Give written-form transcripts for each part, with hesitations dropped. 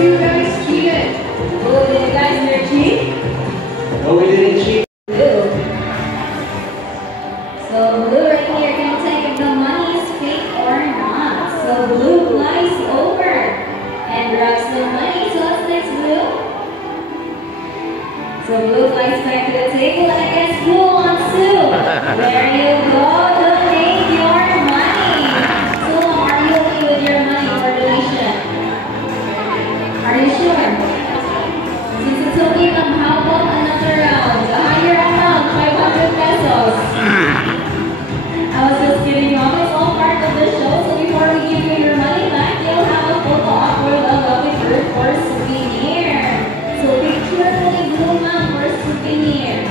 you guys cheated. Oh, did you guys cheat? No, we didn't cheat. Blue. So blue right here can take if the money is fake or not. So blue flies over and grabs the money. So what's next, blue? So blue flies back to the table and I guess blue wants to. There you go. Donate your money. So are you okay with your money for donation? Are you sure? Since it's okay, ma'am, how about another round? A higher amount, 500 pesos. I was just kidding, mom. It's all part of the show. So before we give you your money back, you'll have a photo upload of Lucky Bird for souvenir. So picture only blue, ma'am, for souvenir.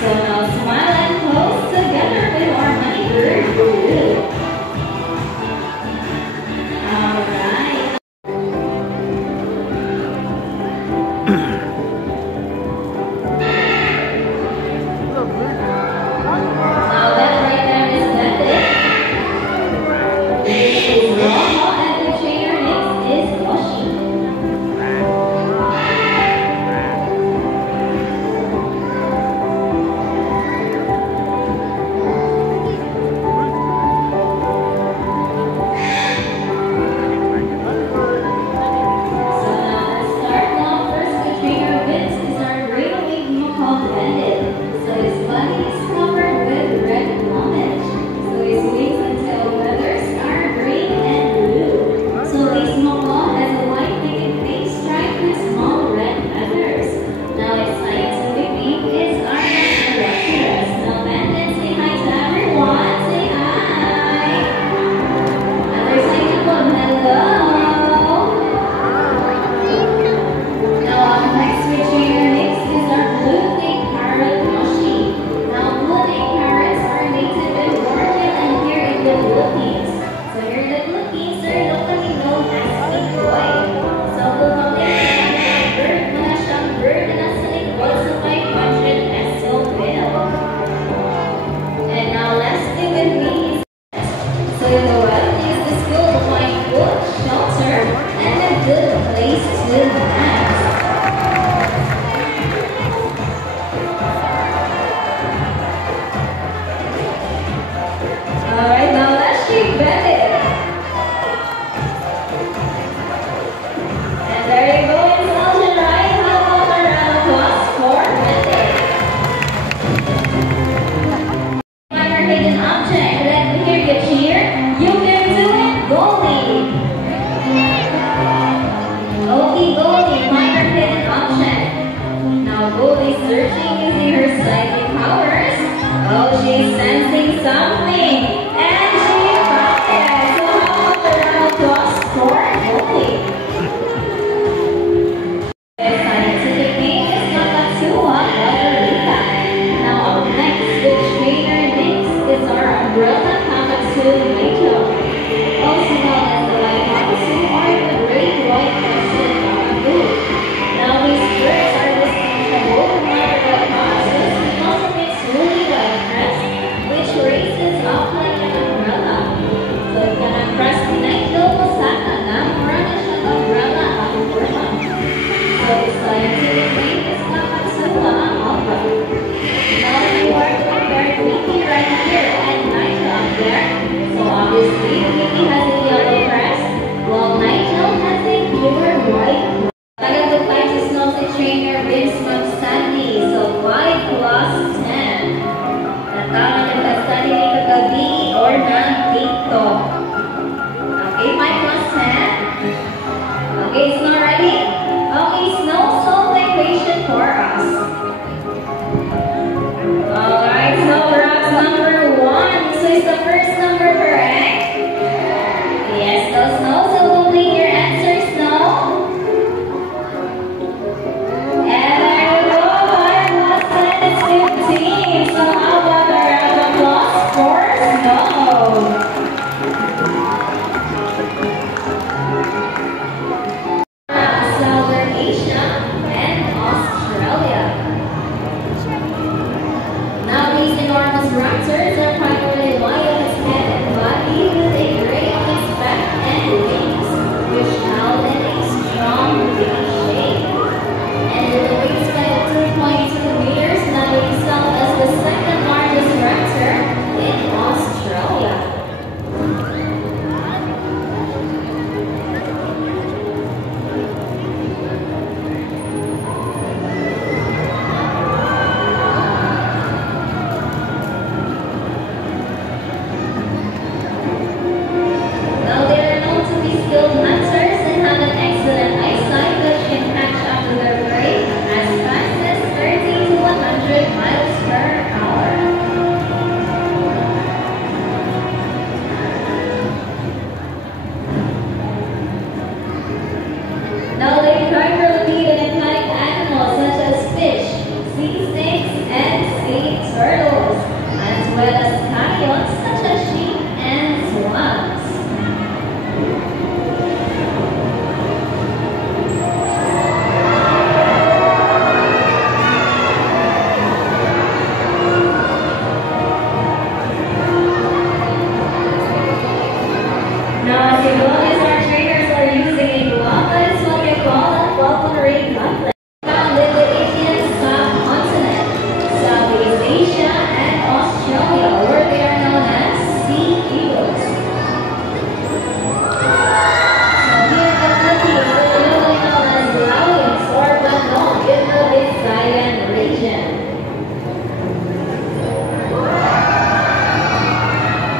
So now smile and pose together with our money bird blue. Alright. Now that right there is method. This is Romo and the trainer next is Yoshi. So now let's start now. First, the trainer Vince is our great big Macomb bandit. So his body is covered with red plumage. So his wings and tail feathers are green and blue. So his macaw has a white picket face striped with small red feathers. Now its scientific name is Archaeopteryx. Now bandits, say hi to everyone. Say hi. Other side to come. Hello. Now up next with trainer next is our blue-tailed parrot Yoshi. Now blue-tailed parrots are native in Borneo and here in the Philippines. So here in the Philippines, they're locally known as ikoy. So kung mamaya ng bird, mga siyang bird na nasa likod sa 500 peso bill. And now lastly with me is so the world is the skill to find food, shelter, and a good place to rest. Alright, now let's shake Bandit. And there you go, intelligent right? How about a round of applause for Bandit? Minor hidden object. Let me hear you cheer. You can do it, goalie. Okay, goalie, minor hidden object. Now goalie searching using her psychic powers. Oh, she's sensing something. And she found it. So how about a round of applause for goalie? The scientific name is Kakatua Margarita. Now up next, which trainer next is our umbrella Kakatu Maito. Also known as the white Kakatu or the great white crescent Kakatu. Now these birds are distinguishable from other white Kakatus because of its woolly white crest, which raises up like an umbrella. So if kanang crest nito masaka na mura na siyang umbrella ang forma. So the scientific name is Kakatua alba. Now you are doing very Mickey right here and Nigel up there. So obviously Mickey has a yellow crest, while Nigel has a pure white. Tagal to 5 is not the trainer Vince Magstandi. So 5 plus 10. Natawag na Magstandi ni kagabi or ng TikTok. Okay, 5 plus 10. Okay, it's not ready. Okay, snow solve the equation for us. Alright, so rocks number 1. So is the first number correct? Now, as you notice, our trainers are using a glove. That is what they call a falconry gauntlet. Found in the Indian subcontinent, Southeast Asia, and Australia, where they are known as sea eagles. So here in the Philippines, they are usually known as lawins or bandong in the Visayan region.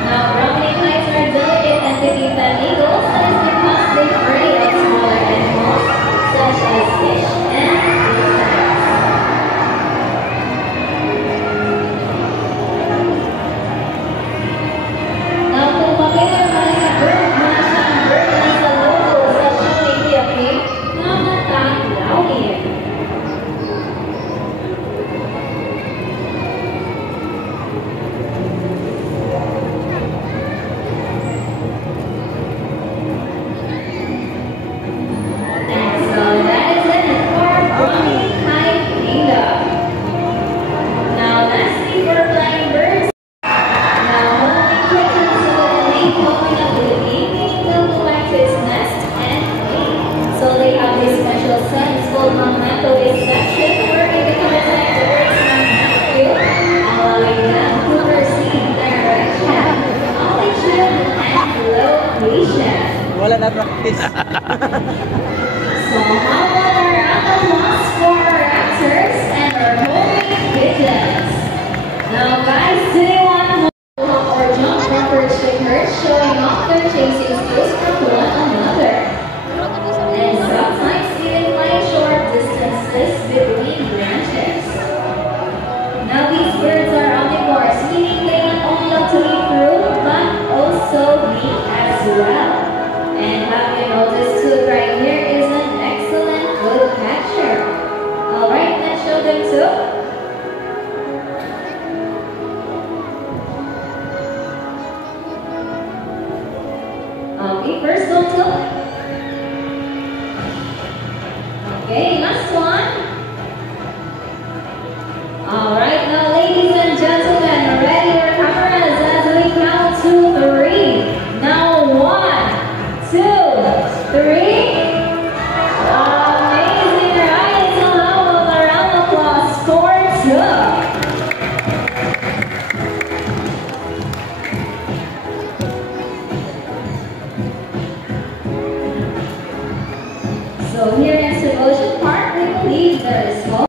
Now, brownie kites are delicate and picky than eagles, that is because they prey on smaller animals such as fish and insects. Now, kung makita mo rin ang bird, mga siyang bird na sa logo sa showing Philippines, na matang-lawin. And so that is it for brownie kite kingdom. Now, lastly for flying birds. Now, one of the crickets with a name popping up with the evening will go back to its nest and mate. So they have this special sense called magnetoception, where they become attached to Earth's magnetic field, allowing them to perceive direction, altitude, and location. Wala na practice. So how about our round of applause for our actors and our homing pigeons? Now guys, do you want to hop or jump from perch to perch, showing off their chasing skills from one another? And sometimes even flying short distances between branches. Now these birds are omnivores, meaning they not only love to eat fruit, but also meat as well. And have you noticed too, right here is an excellent food catcher. Alright, let's show them too. Okay, first one too. Okay, last one. Alright, now ladies and gentlemen, ready your cameras as we count to 3. Now 1, 2, 3. Amazing, right? So how about a round of applause for 2? So here next to Ocean Park, we believe there is small